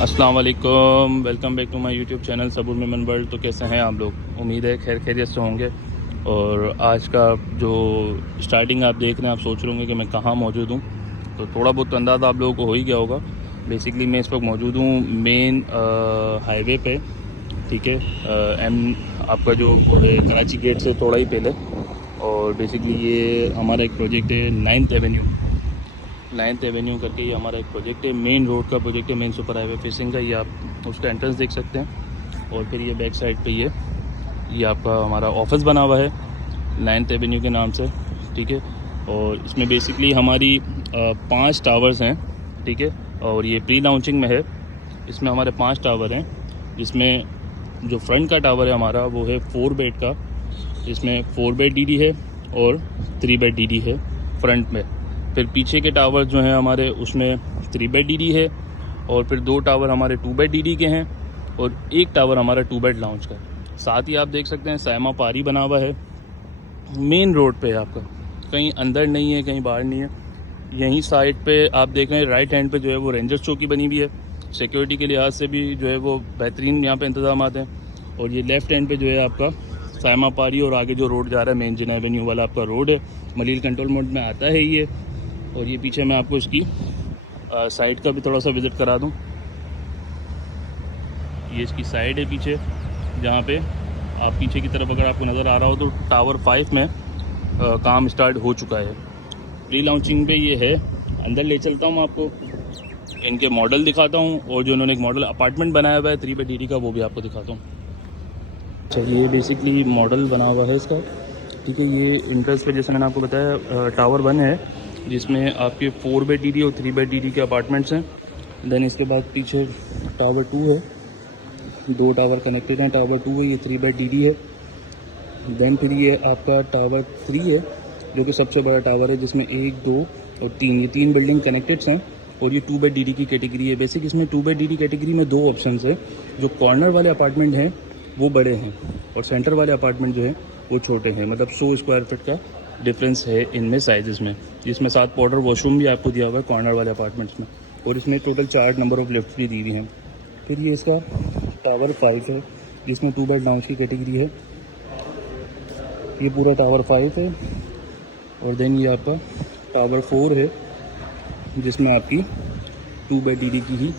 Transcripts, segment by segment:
अस्सलाम वालेकुम, welcome back to my YouTube channel Sabur Memon world. तो कैसे हैं आप लोग? उम्मीद है खैर खैरियत से होंगे। और आज का जो स्टार्टिंग आप देख रहे हैं, आप सोच रहे होंगे कि मैं कहाँ मौजूद हूँ। तो थोड़ा बहुत अंदाज़ा आप लोगों को हो ही गया होगा। बेसिकली मैं इस वक्त मौजूद हूँ मेन हाईवे पे, ठीक है। एम आपका जो कराची गेट से थोड़ा ही पहले। और बेसिकली ये हमारा एक प्रोजेक्ट है नाइन्थ एवेन्यू करके। ये हमारा एक प्रोजेक्ट है, मेन रोड का प्रोजेक्ट है, मेन सुपर हाईवे फेसिंग का। ये आप उसका एंट्रेंस देख सकते हैं। और फिर ये बैक साइड पे ये आपका हमारा ऑफिस बना हुआ है नाइन्थ एवेन्यू के नाम से, ठीक है। और इसमें बेसिकली हमारी 5 टावर्स हैं, ठीक है। और ये प्री लॉन्चिंग में है। इसमें हमारे 5 टावर हैं, जिसमें जो फ्रंट का टावर है हमारा वो है 4 बेड का, जिसमें 4 बेड डीडी है और 3 बेड डीडी है फ्रंट में। फिर पीछे के टावर जो हैं हमारे, उसमें 3 बेड डीडी है। और फिर 2 टावर हमारे 2 बेड डीडी के हैं और 1 टावर हमारा 2 बेड लाउंज का है। साथ ही आप देख सकते हैं सायमा पारी बना हुआ है, मेन रोड पे है आपका, कहीं अंदर नहीं है, कहीं बाहर नहीं है। यहीं साइड पे आप देख रहे हैं राइट हैंड पे जो है वो रेंजर्स चौकी बनी हुई है। सिक्योरिटी के लिहाज से भी जो है वो बेहतरीन यहाँ पे इंतजाम हैं। और ये लेफ़्ट हैंड पे जो है आपका सायमा पारी, और आगे जो रोड जा रहा है मेन जिना एवेन्यू वाला आपका रोड है, मलील कंट्रोल मोड में आता है ये। और ये पीछे मैं आपको इसकी साइड का भी थोड़ा सा विज़िट करा दूं। ये इसकी साइड है पीछे, जहाँ पे आप पीछे की तरफ अगर आपको नज़र आ रहा हो तो टावर 5 में काम स्टार्ट हो चुका है। प्री लॉन्चिंग पे ये है। अंदर ले चलता हूँ आपको, इनके मॉडल दिखाता हूँ, और जो इन्होंने एक मॉडल अपार्टमेंट बनाया हुआ है 3 बेड डीडी का, वो भी आपको दिखाता हूँ। अच्छा, ये बेसिकली मॉडल बना हुआ है इसका, ठीक है। ये इंट्रेंस पे जैसे मैंने आपको बताया टावर 1 है, जिसमें आपके 4 बेड डीडी और 3 बेड डीडी के अपार्टमेंट्स हैं। देन इसके बाद पीछे टावर 2 है, 2 टावर कनेक्टेड हैं। टावर 2 है, ये 3 बेड डीडी है। देन फिर ये आपका टावर 3 है, जो कि सबसे बड़ा टावर है, जिसमें 1, 2 और 3, ये 3 बिल्डिंग कनेक्टेड हैं। और ये 2 बेड डीडी की कैटेगरी है। बेसिक इसमें 2 बेड डीडी कैटेगरी में 2 ऑप्शन है। जो कॉर्नर वाले अपार्टमेंट हैं वो बड़े हैं, और सेंटर वाले अपार्टमेंट जो है वो छोटे हैं। मतलब 100 स्क्वायर फीट का डिफरेंस है इनमें साइज़ में। जिसमें 7 पाउडर वॉशरूम भी आपको दिया हुआ है कॉर्नर वाले अपार्टमेंट्स में। और इसमें टोटल 4 नंबर ऑफ लिफ्ट भी दी हुई हैं। फिर ये इसका टावर 5 है, जिसमें 2 बेड लाउंज की कैटेगरी है। ये पूरा टावर 5 है। और देन ये आपका टावर 4 है, जिसमें आपकी 2 बेड डीडी की ही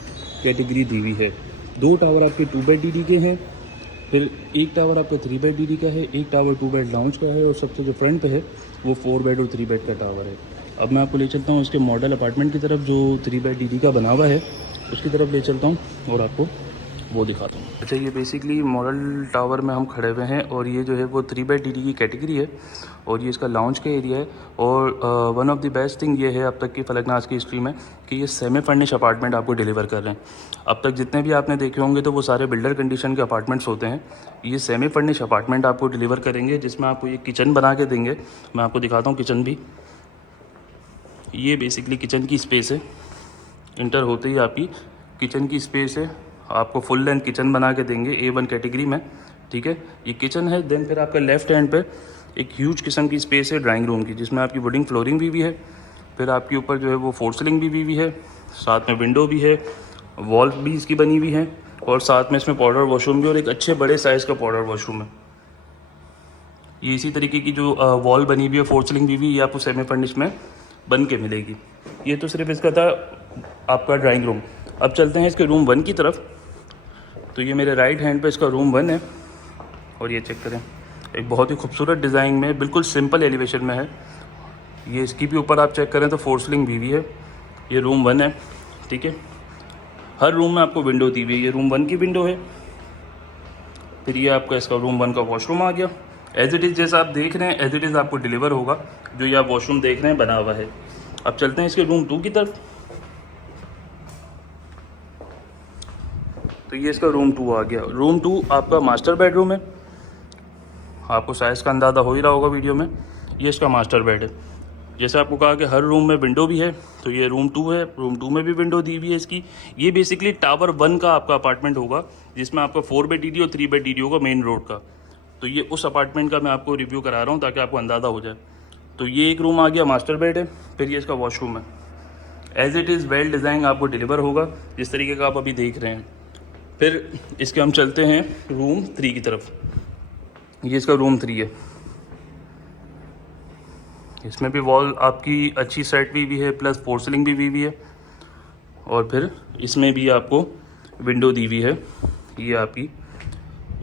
कैटेगरी दी हुई है। 2 टावर आपके 2 बेड डीडी के हैं। फिर 1 टावर आपका 3 बेड डीडी का है, 1 टावर 2 बेड लाउंज का है, और सबसे जो फ्रंट पे है वो 4 बेड और 3 बेड का टावर है। अब मैं आपको ले चलता हूँ उसके मॉडल अपार्टमेंट की तरफ, जो 3 बेड डीडी का बना हुआ है, उसकी तरफ ले चलता हूँ और आपको वो दिखाता हूँ। अच्छा, ये बेसिकली मॉडल टावर में हम खड़े हुए हैं, और ये जो है वो 3 बेड डीडी की कैटेगरी है, और ये इसका लाउंज का एरिया है। और one of the best thing ये है अब तक की फलकनाज की हिस्ट्री में, कि ये सेमी फर्निश अपार्टमेंट आपको डिलीवर कर रहे हैं। अब तक जितने भी आपने देखे होंगे तो वो सारे बिल्डर कंडीशन के अपार्टमेंट्स होते हैं। ये सेमी फर्निश अपार्टमेंट आपको डिलीवर करेंगे, जिसमें आपको ये किचन बना के देंगे। मैं आपको दिखाता हूँ किचन भी। ये बेसिकली किचन की स्पेस है। इंटर होते ही आपकी किचन की स्पेस है। आपको फुल लेंथ किचन बना के देंगे A1 कैटेगरी में, ठीक है। ये किचन है। देन फिर आपका लेफ्ट हैंड पे एक ह्यूज किस्म की स्पेस है ड्राइंग रूम की, जिसमें आपकी वुडिंग फ्लोरिंग भी है। फिर आपके ऊपर जो है वो फोर सीलिंग भी है, साथ में विंडो भी है, वॉल भी इसकी बनी हुई है, और साथ में इसमें पाउडर वॉशरूम भी, और एक अच्छे बड़े साइज़ का पाउडर वॉशरूम है। ये इसी तरीके की जो वॉल बनी हुई है, फोर सीलिंग भी ये आपको सेमी फर्निश में बन के मिलेगी। ये तो सिर्फ इसका था आपका ड्राइंग रूम। अब चलते हैं इसके रूम 1 की तरफ। तो ये मेरे राइट हैंड पे इसका रूम 1 है, और ये चेक करें, एक बहुत ही खूबसूरत डिज़ाइन में, बिल्कुल सिंपल एलिवेशन में है। ये इसकी भी ऊपर आप चेक करें तो फोर सीलिंग भी है। ये रूम 1 है, ठीक है। हर रूम में आपको विंडो दी हुई है। ये रूम 1 की विंडो है। फिर ये आपका इसका रूम 1 का वॉशरूम आ गया। एज इट इज़ जैसा आप देख रहे हैं, एज इट इज़ आपको डिलीवर होगा जो ये आप वॉशरूम देख रहे हैं बना हुआ है। अब चलते हैं इसके रूम 2 की तरफ। तो ये इसका रूम 2 आ गया। रूम 2 आपका मास्टर बेडरूम है। आपको साइज़ का अंदाज़ा हो ही रहा होगा वीडियो में। ये इसका मास्टर बेड है। जैसे आपको कहा कि हर रूम में विंडो भी है, तो ये रूम 2 है। रूम 2 में भी विंडो दी हुई है इसकी। ये बेसिकली टावर 1 का आपका अपार्टमेंट होगा, जिसमें आपका 4 बेड डीडी और 3 बेड डीडी होगा मेन रोड का। तो ये उस अपार्टमेंट का मैं आपको रिव्यू करा रहा हूँ ताकि आपको अंदाज़ा हो जाए। तो ये एक रूम आ गया, मास्टर बेड है। फिर ये इसका वॉशरूम है। As it is well design आपको डिलीवर होगा जिस तरीके का आप अभी देख रहे हैं। फिर इसके हम चलते हैं रूम 3 की तरफ। ये इसका रूम 3 है। इसमें भी वॉल आपकी अच्छी सेट भी है, प्लस फोर सीलिंग भी है, और फिर इसमें भी आपको विंडो दी हुई है। ये आपकी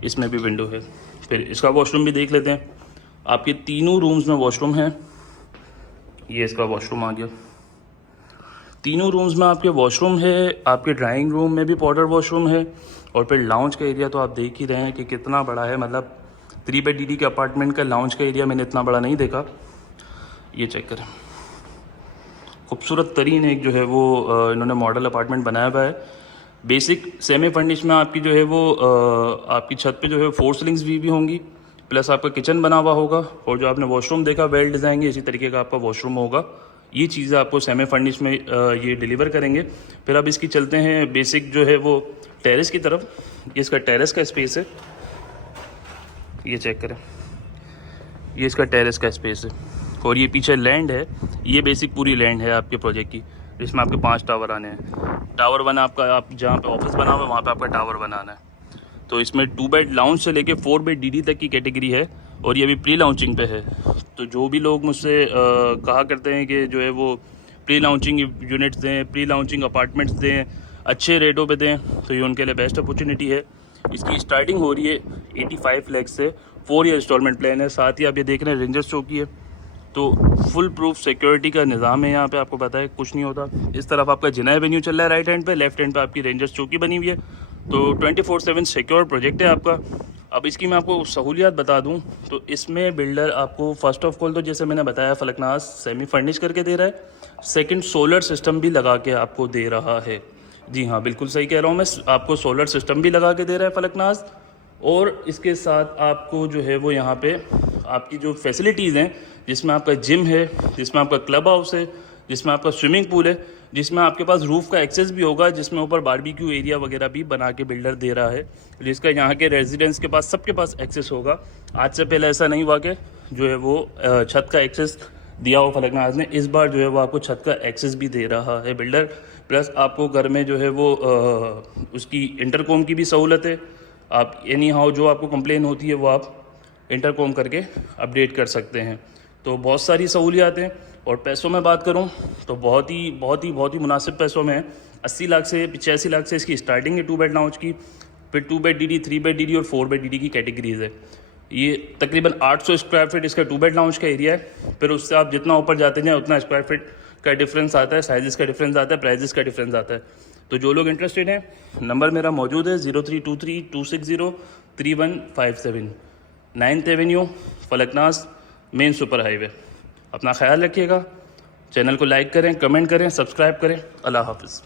इसमें भी विंडो है। फिर इसका वॉशरूम भी देख लेते हैं। आपके तीनों रूम्स में वॉशरूम है। ये इसका वॉशरूम आ गया। तीनों रूम्स में आपके वॉशरूम है। आपके ड्राइंग रूम में भी पाउडर वॉशरूम है, और फिर लाउंज का एरिया तो आप देख ही रहे हैं कि कितना बड़ा है। मतलब 3 बेड DD के अपार्टमेंट का लाउंज का एरिया मैंने इतना बड़ा नहीं देखा। ये चेक करें, खूबसूरत तरीन एक जो है वो इन्होंने मॉडल अपार्टमेंट बनाया हुआ है। बेसिक सेमी फर्निश में आपकी जो है वो आपकी छत पे जो है 4 सीलिंग्स भी होंगी, प्लस आपका किचन बना हुआ होगा, और जो आपने वॉशरूम देखा वेल डिज़ाइन है, इसी तरीके का आपका वॉशरूम होगा। ये चीज़ें आपको सेमी फर्निश में ये डिलीवर करेंगे। फिर अब इसकी चलते हैं बेसिक जो है वो टेरेस की तरफ। ये इसका टेरेस का स्पेस है। ये चेक करें, ये इसका टेरेस का स्पेस है, और ये पीछे लैंड है। ये बेसिक पूरी लैंड है आपके प्रोजेक्ट की, जिसमें आपके 5 टावर आने हैं। टावर 1 आपका, आप जहाँ पे ऑफिस बना हुआ है वहाँ पे आपका टावर बनाना है। तो इसमें 2 बेड लाउंज से लेके 4 बेड DD तक की कैटेगरी है, और ये अभी प्री लॉन्चिंग पे है। तो जो भी लोग मुझसे कहा करते हैं कि जो है वो प्री लॉन्चिंग यूनिट्स दें, प्री लॉन्चिंग अपार्टमेंट्स दें, अच्छे रेटों पे दें, तो ये उनके लिए बेस्ट अपॉर्चुनिटी है। इसकी स्टार्टिंग हो रही है 85 लाख से। 4 ईयर इंस्टॉलमेंट प्लान है। साथ ही आप ये देख रहे हैं रेंजर्स चौकी है, तो फुल प्रूफ सिक्योरिटी का निज़ाम है यहाँ पे। आपको पता है कुछ नहीं होता। इस तरफ आपका जिना एवेन्यू चल रहा है राइट हैंड पे, लेफ्ट हैंड पे आपकी रेंजर्स चौकी बनी हुई है। तो 24/7 सिक्योर प्रोजेक्ट है आपका। अब इसकी मैं आपको सहूलियात बता दूं तो इसमें बिल्डर आपको फर्स्ट ऑफ ऑल तो जैसे मैंने बताया फलकनाज सेमी फर्निश करके दे रहा है। सेकंड सोलर सिस्टम भी लगा के आपको दे रहा है। जी हाँ, बिल्कुल सही कह रहा हूँ मैं, आपको सोलर सिस्टम भी लगा के दे रहा है फलकनाज। और इसके साथ आपको जो है वो यहाँ पे आपकी जो फैसिलिटीज़ हैं, जिसमें आपका जिम है, जिसमें आपका क्लब हाउस है, जिसमें आपका स्विमिंग पूल है, जिसमें आपके पास रूफ़ का एक्सेस भी होगा, जिसमें ऊपर बारबेक्यू एरिया वगैरह भी बना के बिल्डर दे रहा है, जिसका यहाँ के रेजिडेंट्स के पास सबके पास एक्सेस होगा। आज से पहले ऐसा नहीं हुआ कि जो है वो छत का एक्सेस दिया हो फलकनाज ने। इस बार जो है वो आपको छत का एक्सेस भी दे रहा है बिल्डर, प्लस आपको घर में जो है वो उसकी इंटरकॉम की भी सहूलत है। आप एनी हाउ जो आपको कंप्लेन होती है वो आप इंटरकॉम करके अपडेट कर सकते हैं। तो बहुत सारी सहूलियात हैं। और पैसों में बात करूं तो बहुत ही मुनासिब पैसों में है। 80 लाख से 85 लाख से इसकी स्टार्टिंग है 2 बेड लाउंज की। फिर 2 बेड DD, 3 बेड DD और 4 बेड DD की कैटेगरीज है। ये तकरीबन 800 स्क्वायर फीट इसका 2 बेड लाउंज का एरिया है। फिर उससे आप जितना ऊपर जाते जाएँ उतना स्क्वायर फीट का डिफरेंस आता है, साइज़ का डिफरेंस आता है, प्राइजेस का डिफरेंस आता है। तो जो लोग इंटरेस्टेड हैं, नंबर मेरा मौजूद है 0323-260-3157, 9th Avenue, Falaknaz, main super highway. अपना ख्याल रखिएगा। चैनल को लाइक करें, कमेंट करें, सब्सक्राइब करें। अल्लाह हाफिज़।